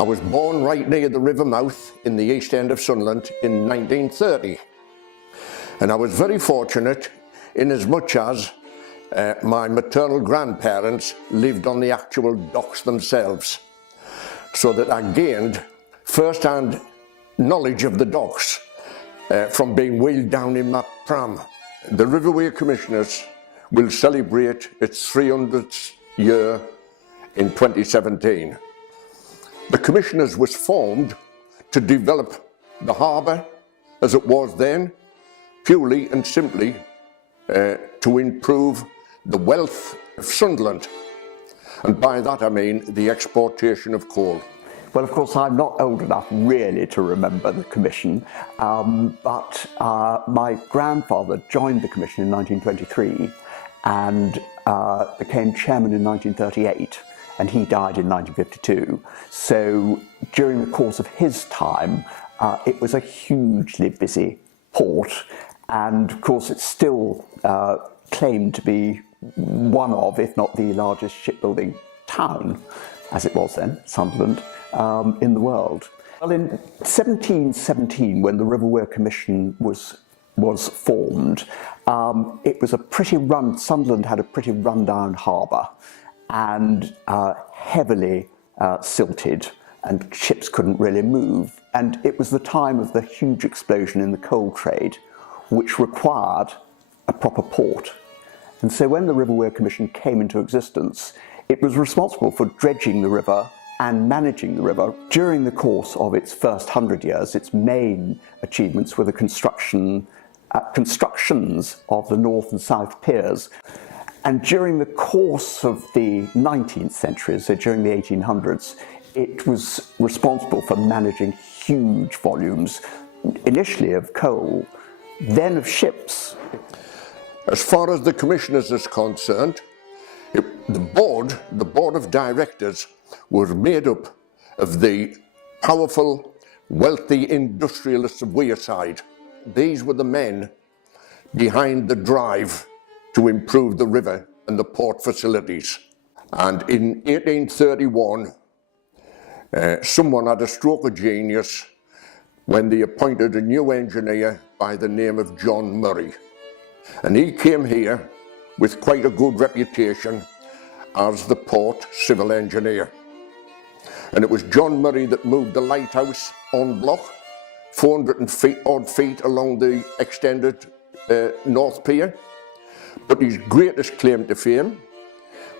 I was born right near the river mouth in the east end of Sunderland in 1930. And I was very fortunate in as much as my maternal grandparents lived on the actual docks themselves, so that I gained first-hand knowledge of the docks from being wheeled down in my pram. The Riverway Commissioners will celebrate its 300th year in 2017. The Commissioners was formed to develop the harbour as it was then, purely and simply to improve the wealth of Sunderland, and by that I mean the exportation of coal. Well, of course, I'm not old enough really to remember the Commission, but my grandfather joined the Commission in 1923 and became chairman in 1938, and he died in 1952. So during the course of his time, it was a hugely busy port, and of course it's still claimed to be one of, if not the largest shipbuilding town, as it was then, Sunderland, in the world. Well, in 1717, when the Riverway Commission was formed, it was a pretty Sunderland had a pretty run-down harbour and heavily silted, and ships couldn't really move. And it was the time of the huge explosion in the coal trade, which required a proper port. And so when the Riverway Commission came into existence, it was responsible for dredging the river and managing the river. During the course of its first 100 years, its main achievements were the constructions of the north and south piers. And during the course of the 19th century, so during the 1800s, it was responsible for managing huge volumes, initially of coal, then of ships. As far as the Commissioners is concerned, the board of directors was made up of the powerful, wealthy industrialists of Wearside. These were the men behind the drive to improve the river and the port facilities. And in 1831, someone had a stroke of genius when they appointed a new engineer by the name of John Murray. And he came here with quite a good reputation as the port civil engineer. And it was John Murray that moved the lighthouse en bloc, 400 odd feet along the extended North Pier. But his greatest claim to fame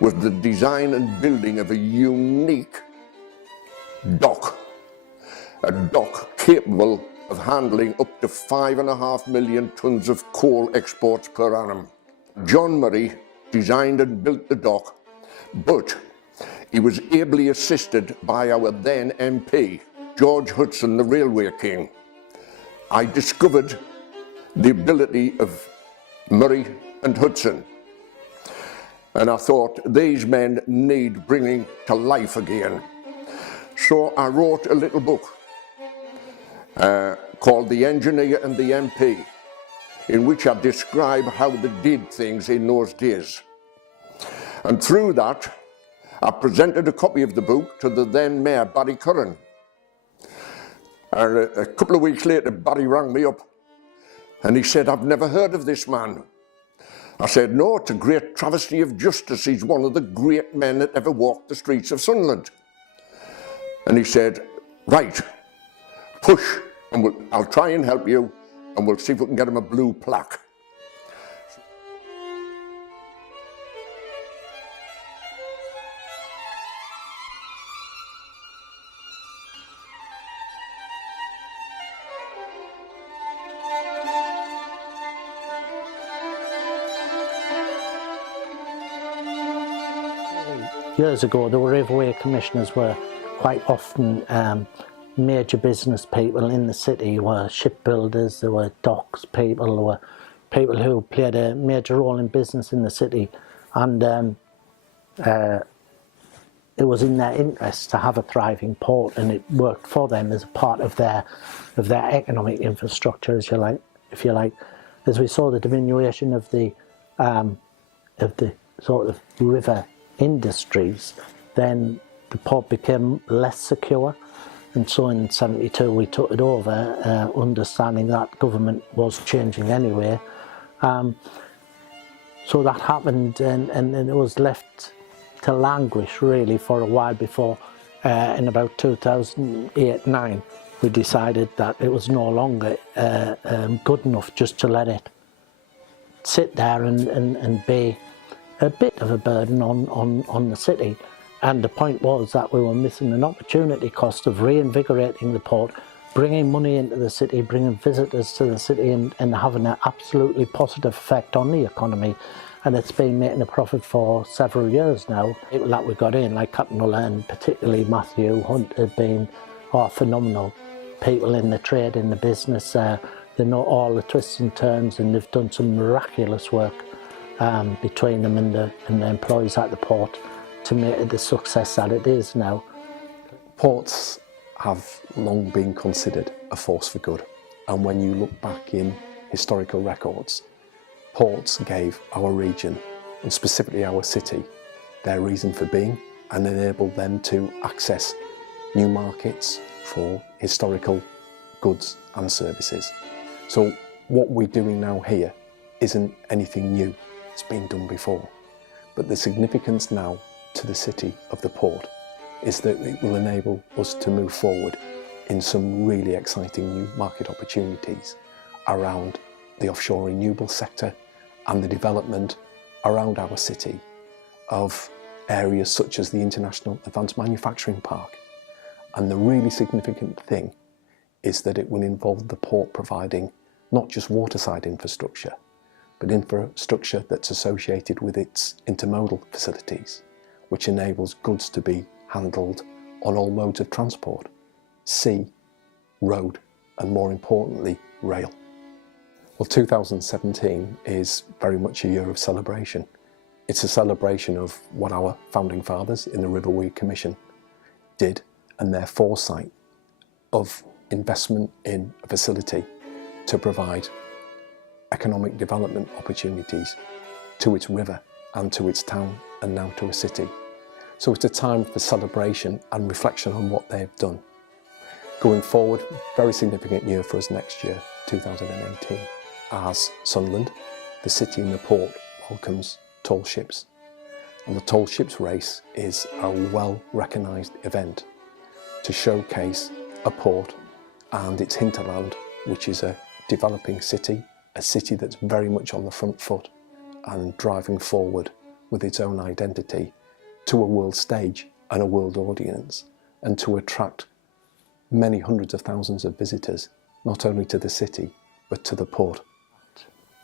was the design and building of a unique dock. A dock capable of handling up to 5.5 million tonnes of coal exports per annum. John Murray designed and built the dock, but he was ably assisted by our then MP, George Hudson, the Railway King. I discovered the ability of Murray and Hudson, and I thought these men need bringing to life again. So I wrote a little book called The Engineer and the MP, in which I describe how they did things in those days. And through that, I presented a copy of the book to the then Mayor, Barry Curran. And a couple of weeks later, Barry rang me up and he said, "I've never heard of this man." I said, "No, it's a great travesty of justice. He's one of the great men that ever walked the streets of Sunderland." And he said, "Right, push, and I'll try and help you, and we'll see if we can get him a blue plaque." Years ago, the Riverway Commissioners were quite often major business people in the city. There were shipbuilders, there were docks people, there were people who played a major role in business in the city, and it was in their interest to have a thriving port, and it worked for them as a part of their economic infrastructure, if you like. As we saw the diminution of the sort of river industries, then the port became less secure, And so in '72 we took it over, understanding that government was changing anyway. So that happened, and it was left to languish really for a while before in about 2008-9 we decided that it was no longer good enough just to let it sit there and be a bit of a burden on the city. And the point was that we were missing an opportunity cost of reinvigorating the port, bringing money into the city, bringing visitors to the city, and having an absolutely positive effect on the economy. And it's been making a profit for several years now. People that we got in, like Captain Muller and particularly Matthew Hunt, have been phenomenal people in the trade, in the business. They know all the twists and turns, and they've done some miraculous work between them and the employees at the port to make it the success that it is now. Ports have long been considered a force for good, and when you look back in historical records, ports gave our region, and specifically our city, their reason for being, and enabled them to access new markets for historical goods and services. So what we're doing now here isn't anything new, it's been done before. But the significance now to the city of the port is that it will enable us to move forward in some really exciting new market opportunities around the offshore renewable sector and the development around our city of areas such as the International Advanced Manufacturing Park. And the really significant thing is that it will involve the port providing not just waterside infrastructure, but infrastructure that's associated with its intermodal facilities, which enables goods to be handled on all modes of transport: sea, road, and more importantly, rail. Well, 2017 is very much a year of celebration. It's a celebration of what our founding fathers in the River Weir Commission did and their foresight of investment in a facility to provide economic development opportunities to its river and to its town and now to a city. So it's a time for celebration and reflection on what they've done. Going forward, very significant year for us next year, 2018, as Sunderland, the city and the port, welcomes tall ships. And the tall ships race is a well-recognised event to showcase a port and its hinterland, which is a developing city, a city that's very much on the front foot and driving forward with its own identity to a world stage and a world audience, and to attract many hundreds of thousands of visitors, not only to the city, but to the port.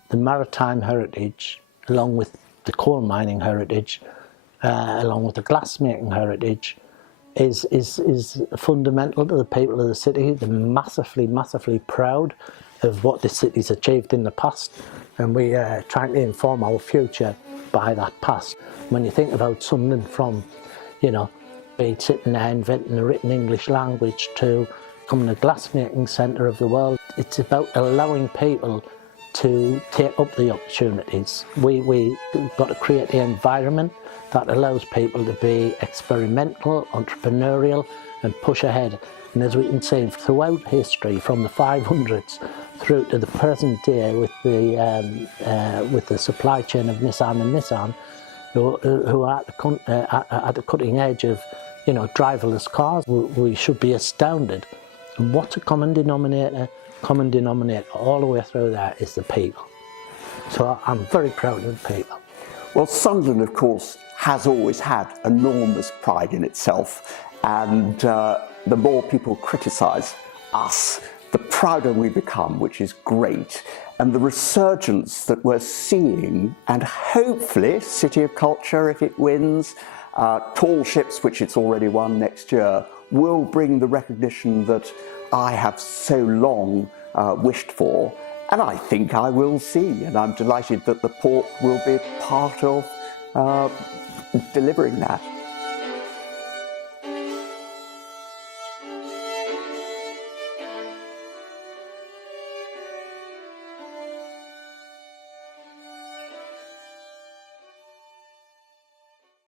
The maritime heritage, along with the coal mining heritage, along with the glassmaking heritage, is fundamental to the people of the city. They're massively proud of what the city's achieved in the past, and we are trying to inform our future by that past. When you think about Sunderland, from, be it sitting there inventing the written English language to becoming the glassmaking centre of the world, it's about allowing people to take up the opportunities. We've got to create the environment that allows people to be experimental, entrepreneurial, and push ahead. And as we can see throughout history, from the 500s through to the present day, with the supply chain of Nissan and Nissan, who are at the cutting edge of, driverless cars, we should be astounded. And what's a common denominator? Common denominator all the way through there is the people. So I'm very proud of the people. Well, Sunderland, of course, has always had enormous pride in itself, and the more people criticise us, the prouder we become, which is great. And the resurgence that we're seeing, and hopefully City of Culture, if it wins, tall ships, which it's already won next year, will bring the recognition that I have so long wished for, and I think I will see, and I'm delighted that the port will be part of delivering that.